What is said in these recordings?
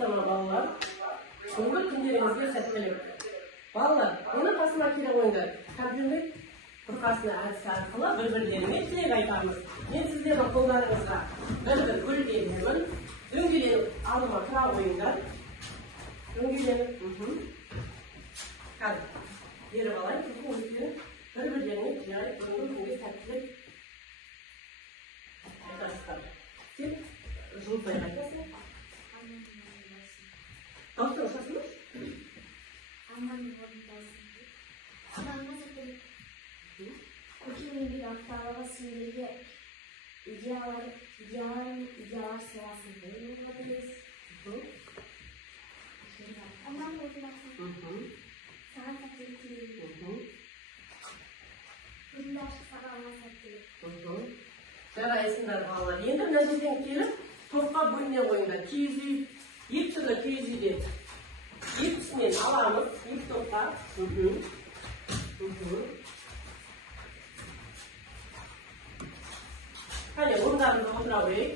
Естама балалар, бүгінгі күндеріңізге сәттілік. Балалар, оны қасыма келе қойыңдар. Компьютер бұрқасына әдісі арқылы бір-бірлеріне тілек айтамыз. Мен сіздердің қолдарыңызға бір-бір гүл беремін. Дөңгеленіп алдыма тұра қойыңдар. Дөңгеленіп. Қазір, беріп алайын. Сосын өздерің бір-бірлеріне тілек бүгінгі күнге сәттілік айтасыздар. Сен жылпай айтасың. Дауыстың ұшасың ба? Аман болыңдар. Құдайға сәттілік. Көкемнің бір апталығы сендерге идеалар сыйласын. Аман болыңдарсың. Саған сәттілік тілеймін. Бүгінгі ашық сағалға сәттілік. Жарайсыңдар балалар. Енді мына жерден келіп, топқа бөліне қойыңдар. Киіз үй, екі түрлі киіз үйде. Екісінен аламыз, екі топқа. Қане, орындарында отыра қойайық.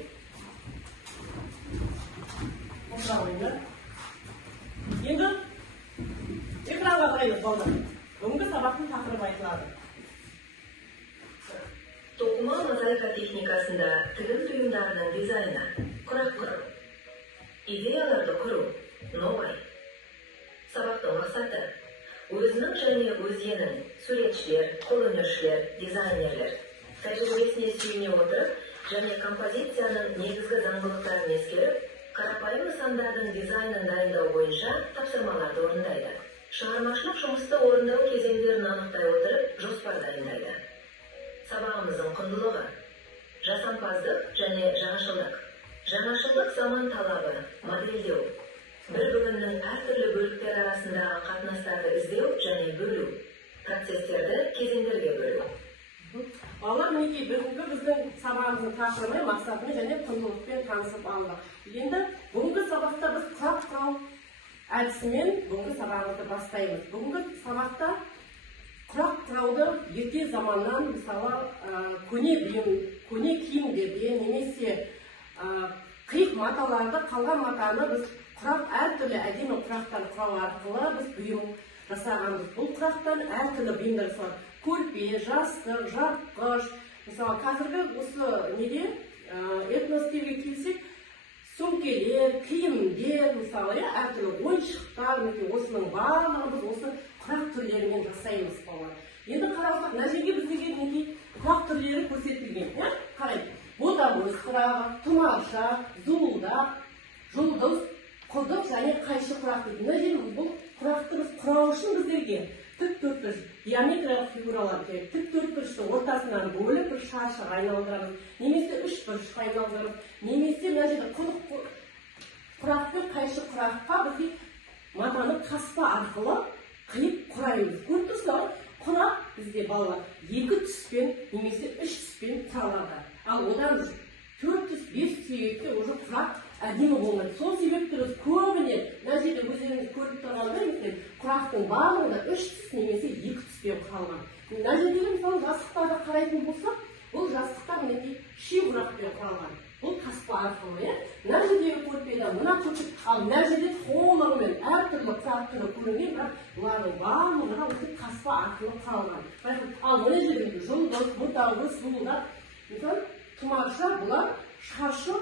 Отыра қойыңдар. Енді экранға қараймыз балалар. Бүгінгі сабақтың тақырыбы айтылады. Тоқыма мозаика техникасында тігін бұйымдарының дизайны, құрақ құру, идеяларды құру, новай. Сабақтың мақсаты өзінің және өзгенің суретшілер, қолөнершілер, дизайнерлер тәжірибесіне сүйене отырып және композицияның негізгі заңдылықтарын ескеріп, қарапайым нысандардың дизайнын дайындау бойынша тапсырмаларды орындайды. Шығармашылық жұмысты орындау кезеңдерін анықтай отырып, жоспар дайындайды. Сабағымыздың құндылығы жасампаздық және жаңашылдық. Жаңашылдық заман талабы, модельдеу. Бір бүгіннің әртүрлі бөліктер арасындағы қатынастарды іздеу және бөлу. Процестерді кезеңдерге бөлу. Балалар, мінекей бүгінгі біздің сабағымыздың тақырыбы, мақсатымен және құндылықпен танысып алдық. Енді бүгінгі сабақта біз құрақ құрау әдісімен бүгінгі сабағымызды бастаймыз. Бүгінгі сабақта құрақ құрауды ерте заманнан, мысалы, көне киімдерден немесе қиық маталарды, қалған матаны біз құрақ әртүрлі әдемі құрақтар құрау арқылы біз бұйым жасағанбыз. Бұл құрақтан әртүрлі бұйымдар жасалады. Көрпе, жастық, жапқыш. Мысалы, қазіргі осы неде этностерге келсек, сөмкелер, киімдер, мысалы, әртүрлі ойыншықтар, осының барлығы біз осы құрақ түрлерімен жасаймыз балалар. Енді қарасақ, мына жерге біздегі құрақ түрлері көрсетілген. Қарайды, ботагөз құрағы, тұмарша, зуылдақ, жұлдыз, құдық және қайшы құрақ дейді. Мына жерге бұл құрақты біз құрау үшін біздерге тік төртбұрыш геометриялық фигуралар керек. Тік төртбұрышты ортасынан бөліп бір шаршыға айналдырамыз, немесе үш бұрышқа айналдырамыз, немесе мына жерде құрақ пен қайшы құраққа бізде матаны таспа арқылы қиып құраймыз. Көріп тұрсыздар, құрақ бізде балалар екі түспен немесе үш түспен құралады. Ал одан 4 түс, 5 себепте уже құрақ әдемі болмайды. Сол себепті біз көбіне мына жерде өздеріңіз көріп тұрғандай, құрақтың барлығында 3 түс немесе 2 түспен құралған. Мына жердегі мысалы жастықтарды қарайтын болсақ, бұл жастықтар мінекей ши құрақпен құралған. Бұл таспа арқылы, мына жердегі көрпеде мына көрпе, ал мына жерде толығымен әртүрлі құрақ түрі көрінген, бірақ бұлардың барлығы осы таспа арқылы құралған. Ал мына жердегі жұлдыз, ботагөз, зуылдақ, тұмарша, бұлар шаршы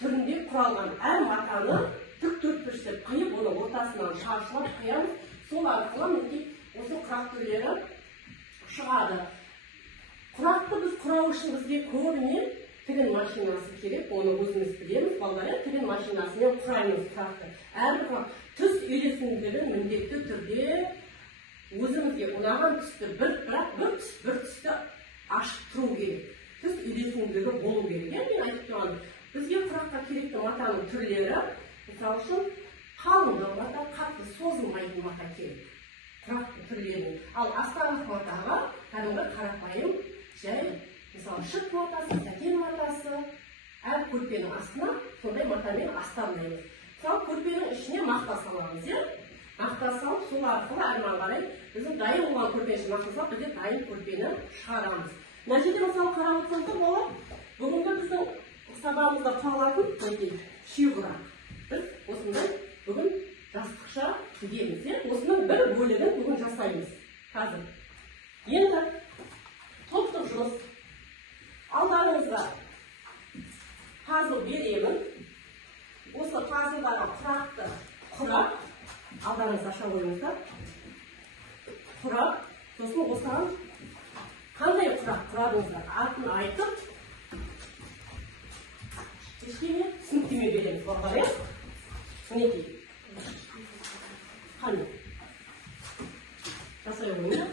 түрінде құралған. Әр матаны тік төртбұрышты қиып, оны ортасынан шаршылап қиямыз. Сол арқылы мінекей осы құрақ түрлері шығады. Құрақты біз құрау үшін бізге көбіне тігін машинасы керек, оны өзіміз білеміз, балалар, тігін машинасымен құраймыз құрақты. Әрбір құрақ түс үйлесімділігін міндетті түрде өзімізге ұнаған түсті бір түсті ашып тұру керек. Түс үйлесімділігі болу керек. Мен айтып тұрғаным, бізге құраққа керекті матаның түрлері, мысалы үшін қалыңдық мата, қатты созылмайтын мата керек. Құрақтың түрлерінің. Ал астарлық матаға кәдімгі қарапайым жай, мысалы шыт матасы, сәкен матасы, әр көрпенің астына сондай матамен астарлаймыз. Мысалы көрпенің ішіне мақта саламыз, мақта салып, сол арқылы әрмен қарай біздің дайын болған көрпені мақта салып, бізде дайын көрпені шығарамыз. Мына жерде мысалы қарап отырсаңыздар болады, бүгінгі біздің сабағымызда құралатын ши құрақ. Біз осында тігеміз, осының бір бөлігін бүгін жасаймыз. Қазір. Енді топтық жұмыс. Алдарыңызға пазл беремін. Осы пазлдағы құрақты құрап, алдарыңызға аша қойыңыздар. Құрап, сосын осыған қандай құрақ құрадыңыздар атын айтып, ештеңе түсініктеме береміз. Бағалай. Мінекей. Қане. Жасай ойыңдар.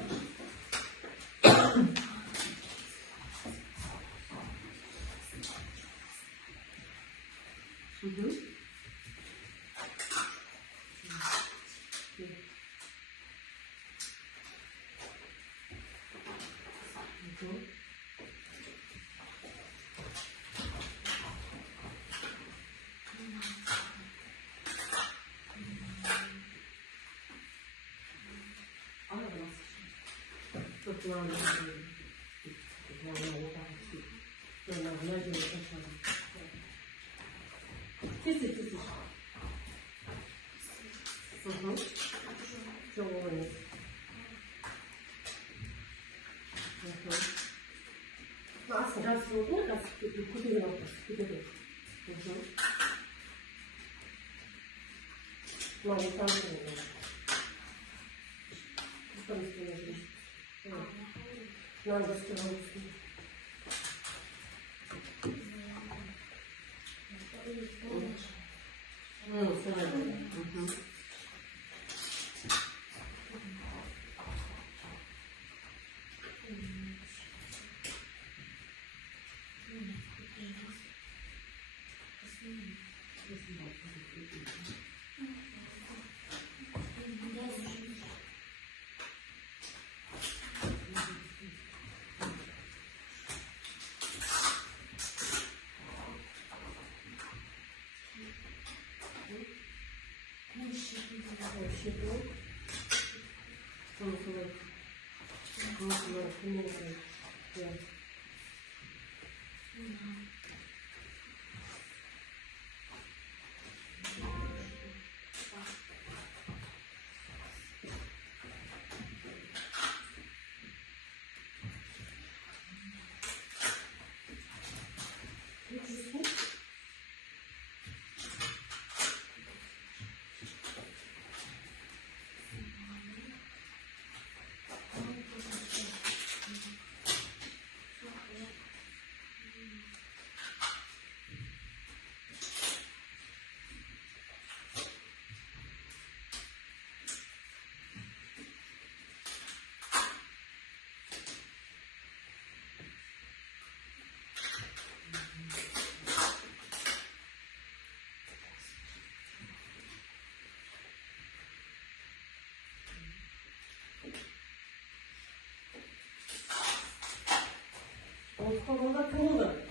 Kolunda kırıldı.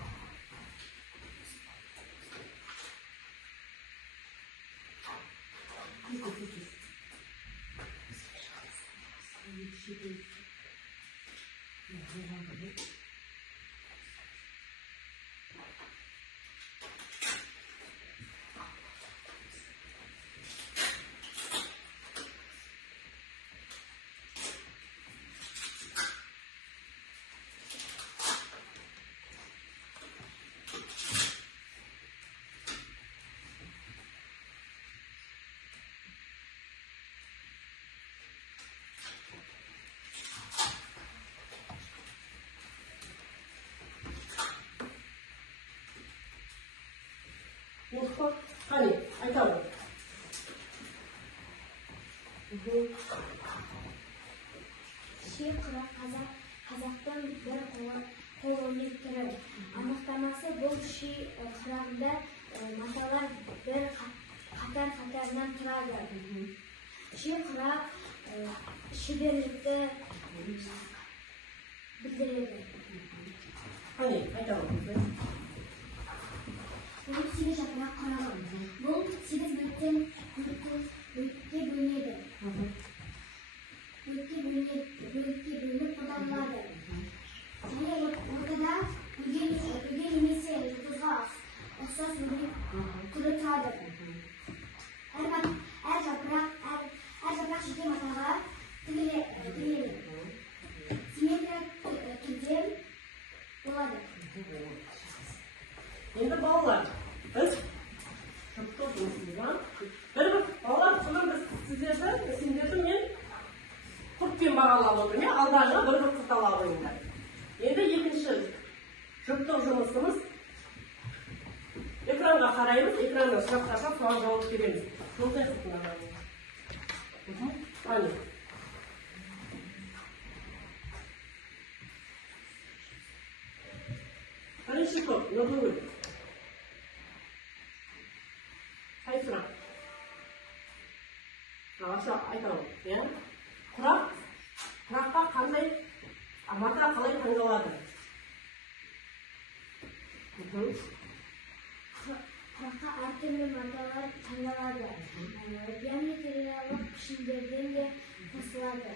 Hani, aytalım. Şiir kurak Қазақтың бір қолөнер түрі. Анықтамасы бұл ши құрамында маталар бір қатар-қатарынан тұрады. Ши құрақ шеберлікті білдіреді. Hani, aytalım. Бұл 8 жапырақ құрағы. Бұл 8 бөліктен бөлікке бөлінеді. Бөлікке бөлініп қолданылады. Және ортада үлген немесе жұлдызға ұқсас бөлік түрі тұрады. Әр жапырақ жапырақ жеке матаға тігіледі. Симметриялық түрде болады. Енді балалар, біз жұптық жұмысымыздан бір балалар содан біз сендерді мен құртпен бағалап отырмын, алдарына бір құрт ала қойыңдар. Енді екінші жұптық жұмысымыз экранға қараймыз, экраннан сұрақтарға соған жауап береміз. Жолдай сұрақтарға. Қане. Бірінші топ, нұрлы. Қай сұрақ? Аша айтамын, иә? Құраққа қандай мата қалай таңдалады? Құраққа әртүрлі маталар таңдалады. Геометриялық пішіндерден де қосылады.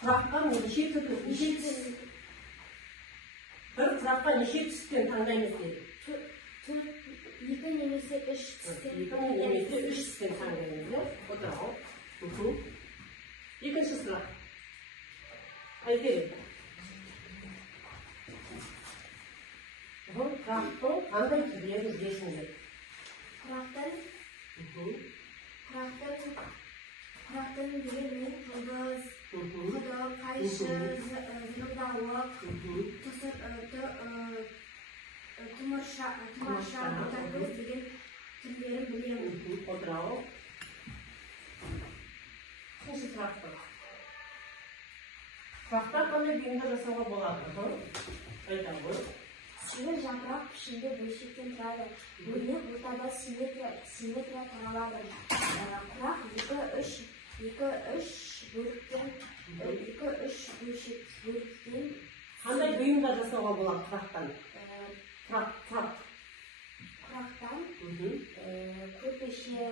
Құраққа неше бір құраққа неше түстен таңдаймыз дейді? 2 немесе 3 түстен. 2 немесе 3 түстен таңдаймыз. Отырау. Екінші сұрақ. Айгерім. Құрақтың қандай түрлері іздесіңдер? Құрақтың дегенмен құндыз, құдық, қайшы, зығырдауық, тұмарша, ботагөз деген түрлерін білемін. Отырау. Үшінші сұрақты. Құрақтар қандай бұйымдар жасауға болады? Айтамын. Сиыр жапырақ пішінді бөлшектен тұрады. Бұйым ортада симметрия таралады. Құрақ 2-3 бөліктен қандай бұйымдар жасауға болады құрақтан? Құрақтан көрпеше,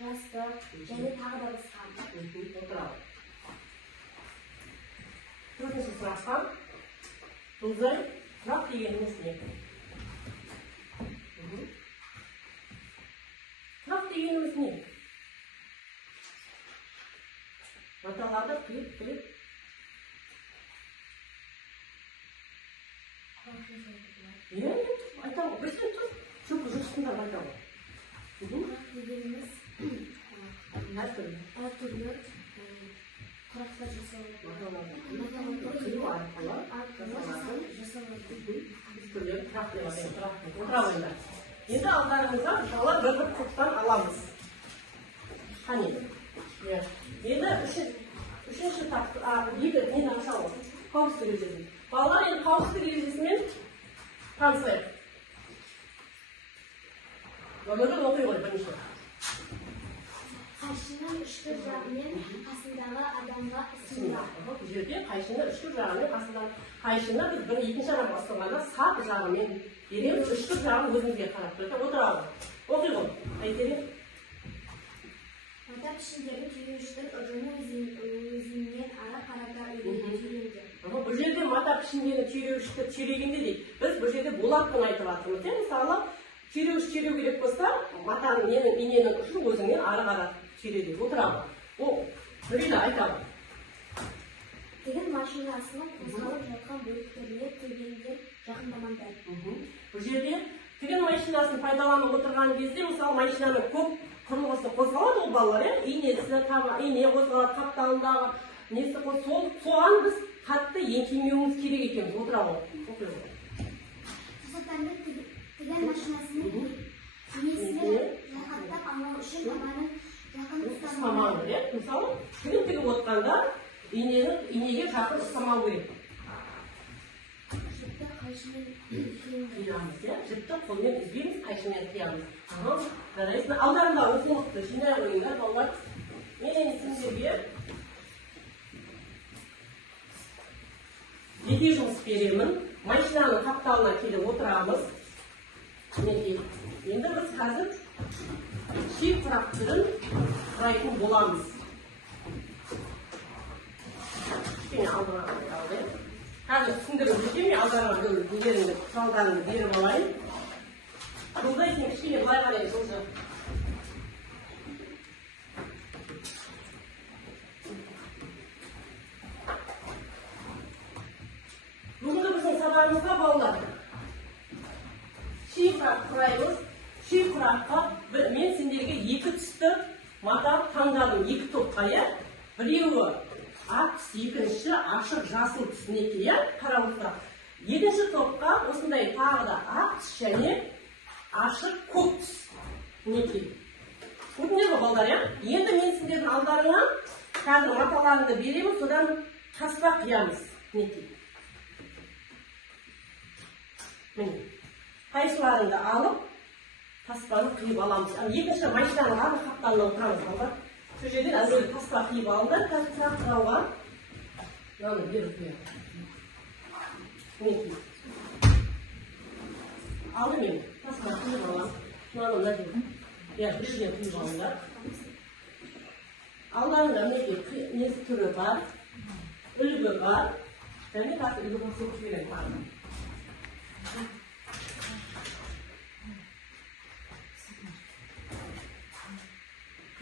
жастық және тағы да басқа. Отырау. Төртінші сұраққа. Бұлзай, құрақ дегеніміз не? Құрақ дегеніміз не? Маталарды қиып. Айтамын, өстен тұр. Шөп жұтысында айтамын. Құрақ дегеніміз әртүрлі құрақтар жасалады. Маталарды қиып арқылы жасалады. Түрлері құрақ деп атайды, құрақты. Отыра қойыңдар. Енді алдарыңызға балалар бір құрттан аламыз. Қане. Енді үшінші тақты, нені ашалып, қауіпсіздік ережесін. Балалар енді қауіпсіздік ережесімен танысайық. Өмірді оқи ғой бірінші. Қайшының үшкір жағымен қасындағы адамға ұсынылады. Бұл жерде қайшыны үшкір жағымен қасындағы қайшыны біз бір екінші адам ұсынғанда сап жағымен береміз, үшкір жағын өзімізге қарап тұрды. Отырады. Оқи ғой. Айтерем. Мата пішіндерін түйреуіштің ұжымы өзінен ара қарата үйренді. Бұл жерде мата пішіндерін түйреуішті түйрегенде дейді. Біз бұл жерде болатпын айтып жатырмыз. Мысалы, түйреуіш түйреу керек болса, матаның иненің ұшын өзіңнен ары қарап түйреуде. Отырады. Ол бірді айтады. Тігін машинасының қозғалып жатқан бөліктеріне тігіндер жақындамаңдар. Бұл жерде тігін машинасын пайдаланып отырған кезде, мысалы, машинаның көп құрылғысы қозғалады ол балалар, инесі, ине қозғалады, қапталындағы несі қозғалады. Соған біз қатты еңкеймеуіміз керек екенбіз. Отырады. Сусаттардың тігін машинасының инесіне жақаттап алу үшін табанын жақын ұстамау керек. Мысалы, тігін тігіп отқанда инеге жақын ұстамау керек. Жіпті қайшымен қиямыз. Жіпті қолмен үзбейміз, қайшымен қиямыз. Жарайсың. Алдарында оқулықты жинай қойыңдар, балалар. Мен сендерге жеке жұмыс беремін. Машинаның қапталына келіп отырамыз. Енді біз қазір шек құрақ түрін құрайтын боламыз. Кішкене алдыға қойып. Қазір түсіндіріп жүрсем, алдарына нелерімді, құралдарымды беріп алайын. Жолдайсың, кішкене былай қарай жылжы. құраймыз. Ши құраққа мен сендерге екі түсті мата таңдадым, екі топқа, иә? Біреуі ақ түс, екінші ашық жасыл түс, мінекей, иә? Қарауытта. Екінші топқа осындай тағы да ақ түс және ашық көк түс, мінекей. Көрдіңдер ме, балдар, иә? Енді мен сендердің алдарыңа қазір маталарымды беремін, содан таспа қиямыз, мінекей. Міне, қайшыларыңды алып, таспаны қиып аламыз. Екінші машинаның ары қапталына отырамыз, балдар. Сол жерден әзір таспа қиып алыңдар, таспа қырауға. Мынаны беріп қоямын. Мінекей. Алды мен таспа қиып аламын. Мынаны мына жерден. Bir жерден қиып алыңдар. Алдарында мінекей несі түрі бар, үлгі бар. Және қазір үлгі көрсетіп жіберем тағы.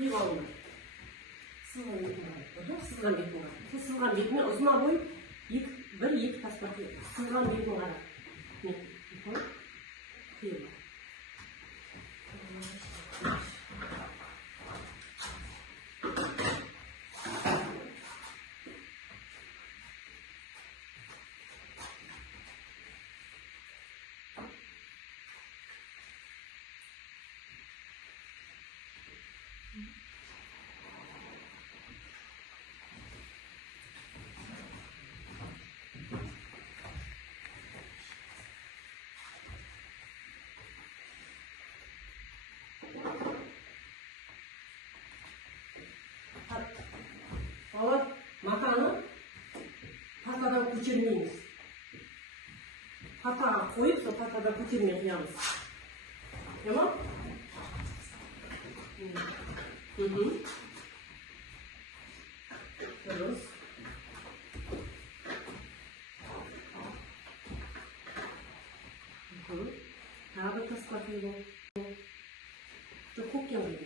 Қиып алыңдар. Сызған бетіне қарай. Сызған бетіне қарай. Сызған бетіне ұзына қойып, бір-екі таспа қиып. Сызған бетіне қарай. Қиып. Балар, матаны партадан көтермейміз. Партаға қойып, сол партадан көтермей қиямыз. Ема? Дұрыс. Тағы бір таспа қиып. Көкке қиып.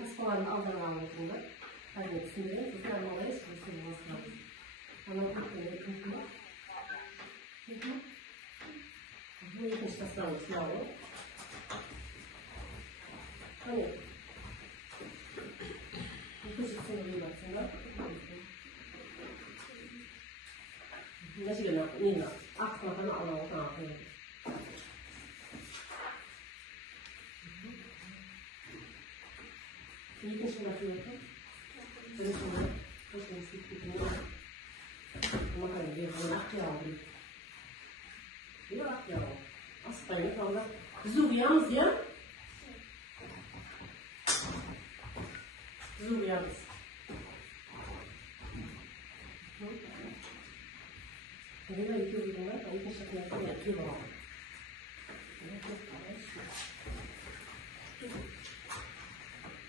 Taşpalarını aldırma anlatımda. Hadi sinirlerin tutarmaları sürüsünü basmalıyız. Ama kırkları kırklar. Bu ikinci tasarım sınavı. Hani ikinci sınavı baksana. Nasıl gelen? Nina. Akmadan alalım. İkinci sınavı yapalım. Birinci sınavı. İkinci sınavı. Ama hani bir bunak yavrum. Bir bunak yavrum. Aslında kaldı. Biz uyuyamız ya. Biz uyuyamız. Bunlar iki uyumlar. İkinci sınavı yapıyorlar.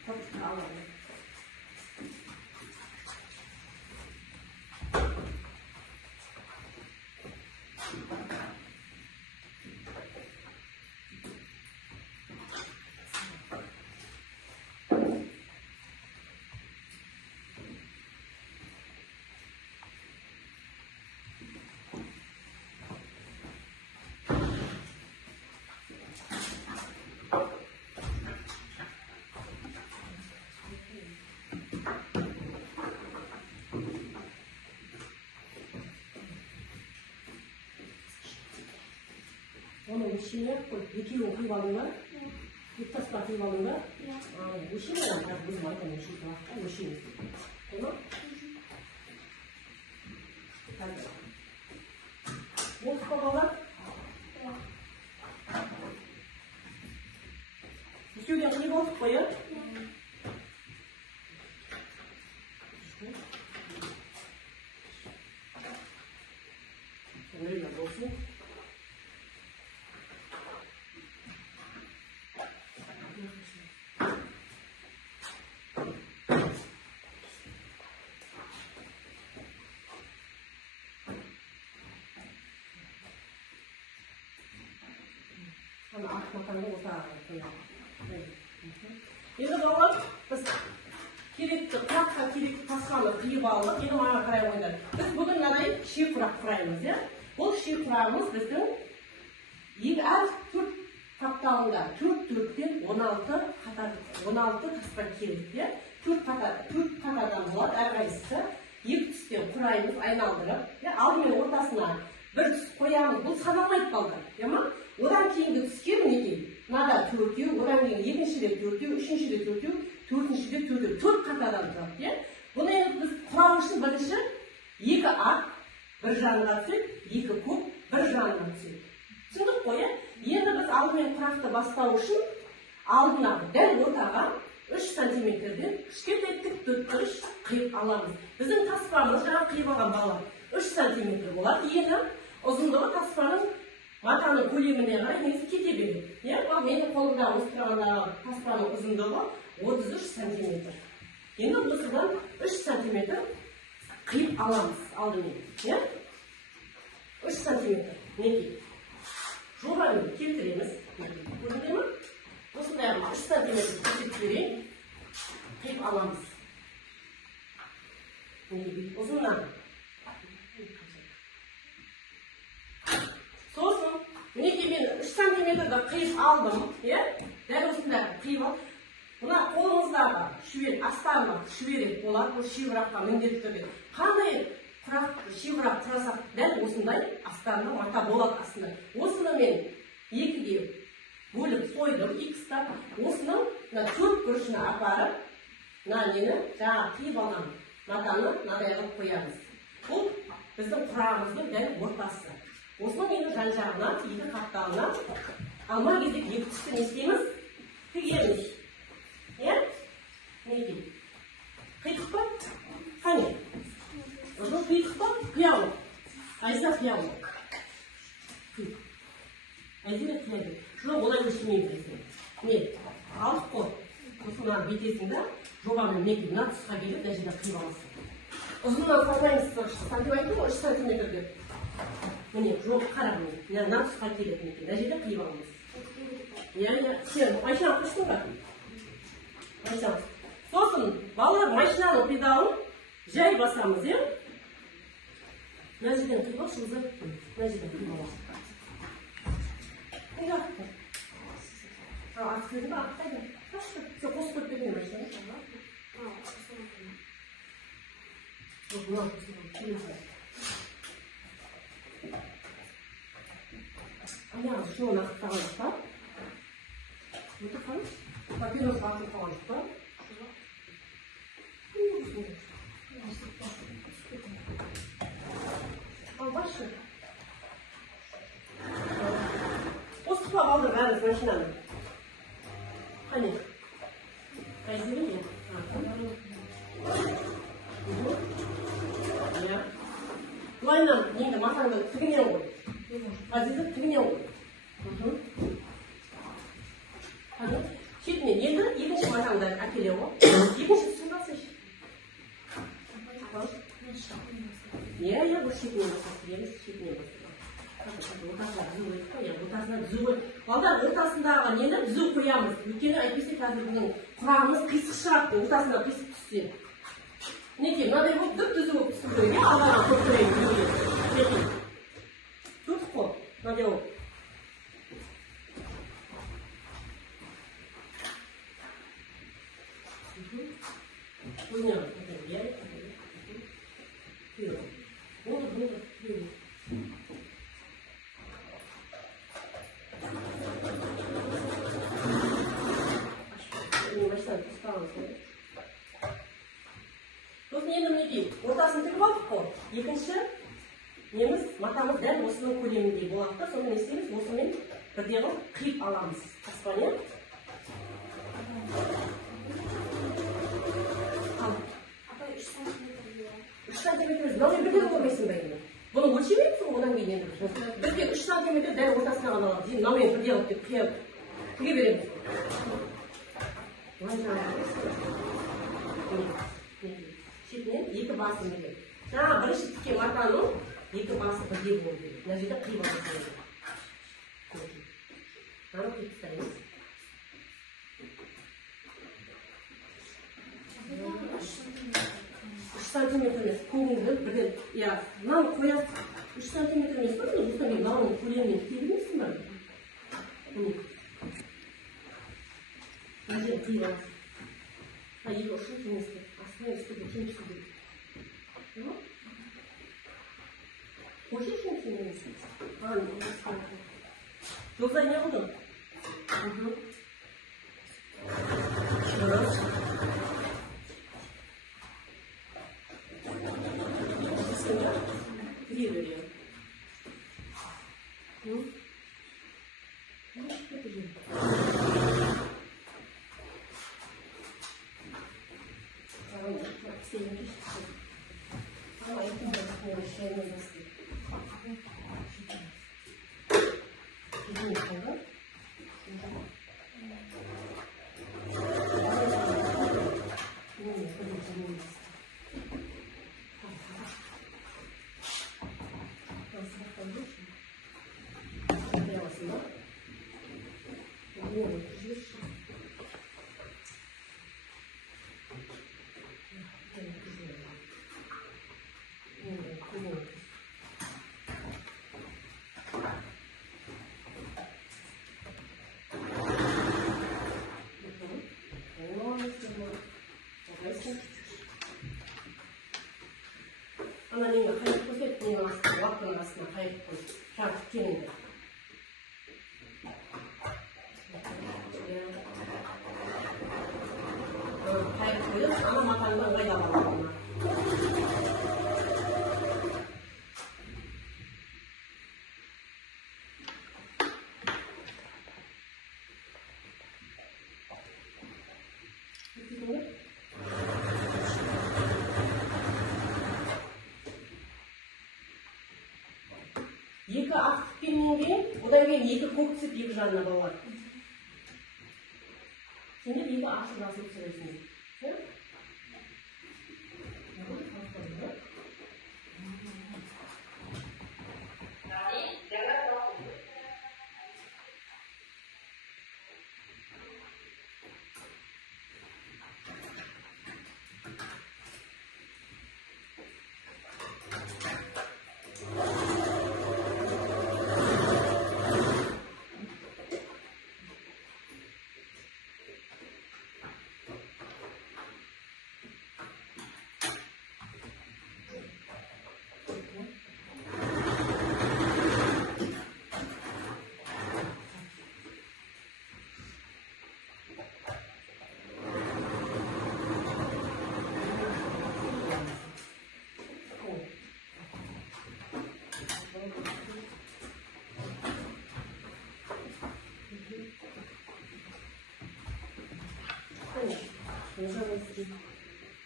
Çok sağ olun. Onun içine koy. İki yol kıyvalınlar. Bir tas kıyvalınlar. 오시면 딱 무슨 말도 못 주고 오시면 되나? 뭐 사과가? 수영이 이거 할 거예요? 오늘 뭐지? makan utara. Енді бұлар біз керекті құлаққа керекті тасқаны қиып алдық, енді маған қарай қойдық. Біз бүгін мынадай ши құрақ құраймыз, иә? Бұл ши құрағымыз біздің әр төрт қапталында 4-4-тен 16 таспа келді, иә? 4 қатардан болады, әрқайсысы 2 түстен құраймыз, айналдырып, алдымен ортасына бір түс қоямыз. Бұл саналмайды балдар, иә ма? Одан кейінгі түске мінекей, мынада 4-еу, одан кейін екіншіде 4-еу, үшіншіде 4-еу, төртіншіде 4-еу, 4 қатардан тұрады, иә? Бұны енді біз құрау үшін бірінші 2 ақ, бір жанға түседі, 2 көк, бір жанға түседі. Түсіндік қой, енді біз алдымен құрақты бастау үшін алдына дәл ортаға 3 сантиметрден кішкентай тік төртбұрыш қиып аламыз. Біздің таспамыз жаңа қиып алған балалар 3 сантиметр болады. Ені ұзындығы таспаның матаның көлеміне қарай негізі кете береді. Ал менің қолымда осы тұрғандағы таспаның ұзындығы 33 сантиметр. Енді осыдан 3 сантиметр қиып аламыз алдымен. 3 сантиметр. Неге? Жобаны келтіреміз. Көрінді ме? Осындай 3 сантиметр көрсетіп берейін. Қиып аламыз. Ұзыннан. Сосын, мінекей мен 3 сантиметрді қиып алдым. Дәл осындай қиып алдым. Бұна қолыңыздағы шүбер, астарына шүберек болады. Бұл шивыраққа міндетті түрде. Қандай шивырақ құрасақ, дәл осындай астарында мата болады астында. Осыны мен 2-ге бөліп сойдым, 2 стап. Осының 4 бұрышына апарып, нені жаңа қиып алған матаны мынадай қылып қоямыз. Бұл біздің құрағымыздың дәл ортасы. Осының енді жан-жағына, 2 қапталына алма кезек 2 түсті не істейміз? Тігеміз. Неге? Қиқып па? Қане? Бұл қиқып па? Қиялы. Айса қиялы. Қиып. Айзене қиялы. Жоқ, олай өшімейміз. Не? Алдық қой. Осынан бетесіңді жобамен неге мына тұсқа келіп, дәжеде қиып аласың. Ұзыннан салмаймыз, сантиметр 3 сантиметр деп. Міне, жоқ қарағым. Мына тұсқа келіп, дәжеде қиып аламыз. Сен машина құштың ба? Машина. Сосын, балалар машинаның педалын жай басамыз, Мына жерден қиып алшы, мына жерден қиып алшы. Неге ақтыр? Ақтырды ба? Ақтайды. Қашты. Сен қосып көріп берген машина. Бұна, келесі. Аяғы шуын ақтағандық па? Өті қаныш? Папирос ақтыр қағандық па? Başı. O sıfa aldı veririz maşinanı. Hani? Kayseri mi? Ya. Duayla yenge masanda tıgınıyor mu? Aziz'e tıgınıyor mu? Hadi. Şimdi yenge ikinci masanda akılıyor mu? İkinci sırası. Я вышибаю шетіне ортасына түзу балдар ортасындағы нені түзу қоямыз. Өйткені әйтпесе қазір біздің құрамыз қисық шығады, ортасына қисық түссе. Неке, мынадай болып түзу болып түсу керек, алғаннан көп көрейін. Төрт қол, мынадай болып. Benim baştan tutamaz. So'ng endi mineki o'rtasini tigib oldik ku. Ikkinchi nemiz matamiz dal o'sini ko'lamidagi bo'ladi. So'nda ne istaymiz? O'sini birga qilib olamiz. Aspanya. Apa 3 santimetr diyor. 3 santimetr. Nomi birga ko'rmaysin bagini. Buni o'lchamayapsiz, undan keyin endi. Birga 3 santimetr dal o'rtasidan olamiz. Keyin nomi birga olib qilib tigib beramiz. Şimdi iki basım gibi. Ha, barış itki matanın iki basım gibi oldu. Necide kıyma basıyor. Tamam, tutayım. Üç santimetremiz koyundu. Bir de ya, nam koyar. 3 santimetremiz var mı? Bu tabii namın koyamıyor. Değil misin ben? Necide kıyma. Hayır, o şu kimisi. Aslında üstü de kimisi değil. Tamam? Hoş işin kimisi. Anladım. Yoksa ne oldu? Şurası. Aslında bir veriyor. Ne yapacağım? 하나님이 하나님 포켓팅이 왔던 것은 하였고 다 듣기는 하였고요. 아마 막한 건 왜 나왔나? екі ақ тікеннен кейін одан кейін екі көк түсіп екі жағына болады. Сендер екі ашық асылып түсіресіңдер.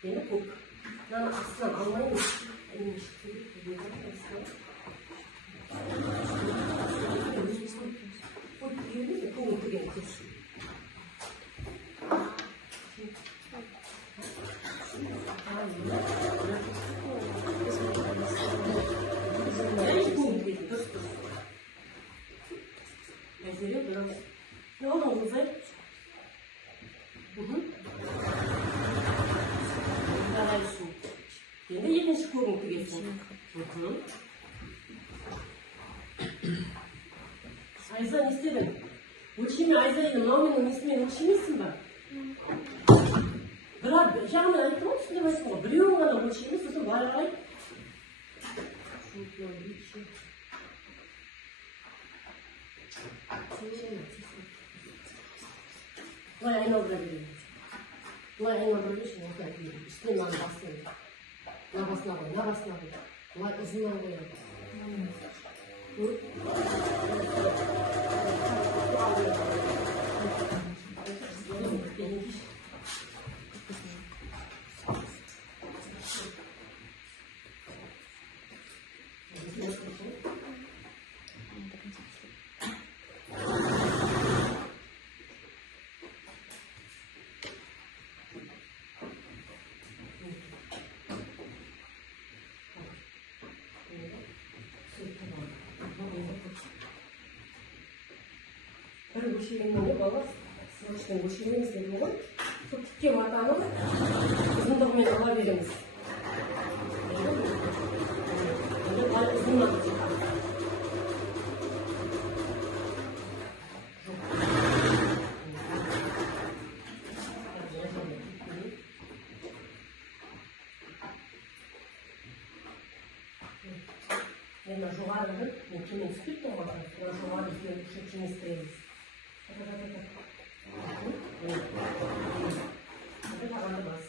Beni kok. Lan aslan anlayın. Benim işte bir aslan. O diyelim de komutu gerekir. Ne oldu Uzay? Енді екінші көңіл тігесің. Айза не істедің? Өлшеме Айза енді мынаумен несімен өлшемейсің ба? Бірақ жағынан айттым ғой, түсіне байсың ғой. Біреуін ғана өлшеме, сосын бары қарай. Былай айналдыра берейін. Бұлай айналдырып ішіне үстіне мынаны басын. Мына басына қой, мына басына қой. Бұлай ұзынан қояды. бір өлшегенде бала сырғыштың өлшегеніміз деген ғой сол тікке матаны ұзындығымен ала береміз. Енді былай ұзыннан çıkады. Енді жоғарыны мен төмен түсіп кеттім ғой, жоғары үшіншіні істейміз. Тағанды бас.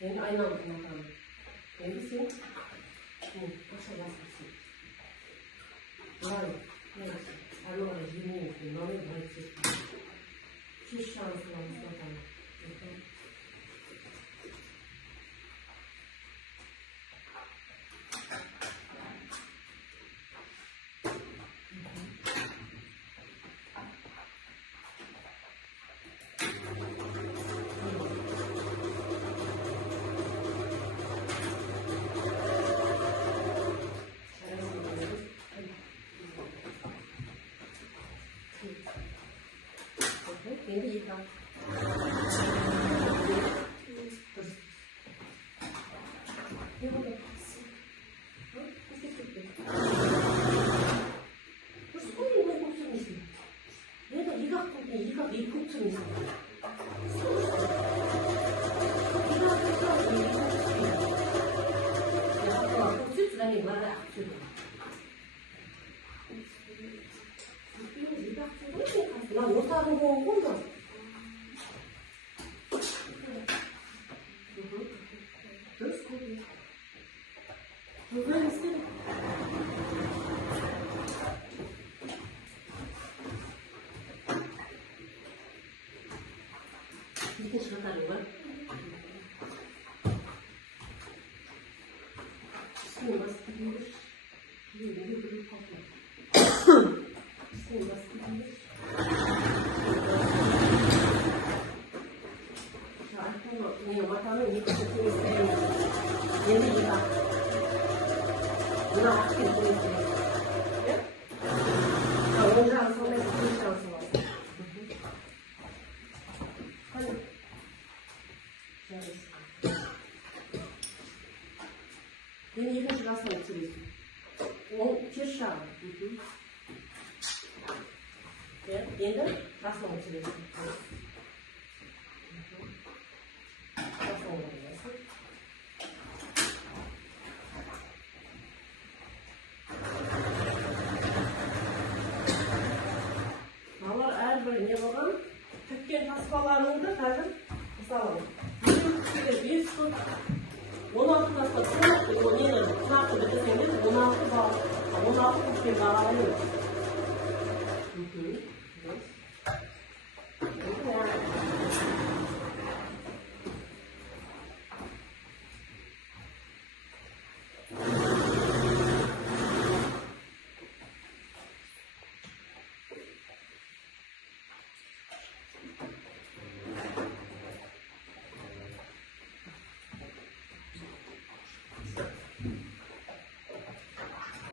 Енді айналып матаны. Енді сен аша басырсың. Бұлай, армаға жермейміз, мынаны бұлай түсесің. Кеш шаңсыламыз матаны. Енді екі ақ. Дұрыс. Не болды? Дұрыс қой, енді көп түсірмейсің. Енді екі ақ көп түсірмейсің. Lan ortağın boğun koydu. Dürüst koydu. Böyle istedim. Bir de şuraları var. Üstüne bastırılmış. Bir kapı. Üstüne bastırılmış. Mata'nın yıkışıklığı isteyemiz. Yeni yıka. Buna hakkı isteyemiz. Onun şansı olmaz, bir şansı var. Hadi. Yeni yıkın şurasına içiriyorsun. O kir şağı. Yeni şurasına içiriyorsun. Не болған, тіккен таспаларыңды қазір мысалы 5 фут 16 таспа нені сынақты бітірсеңіз 16 футпен бағалаймыз.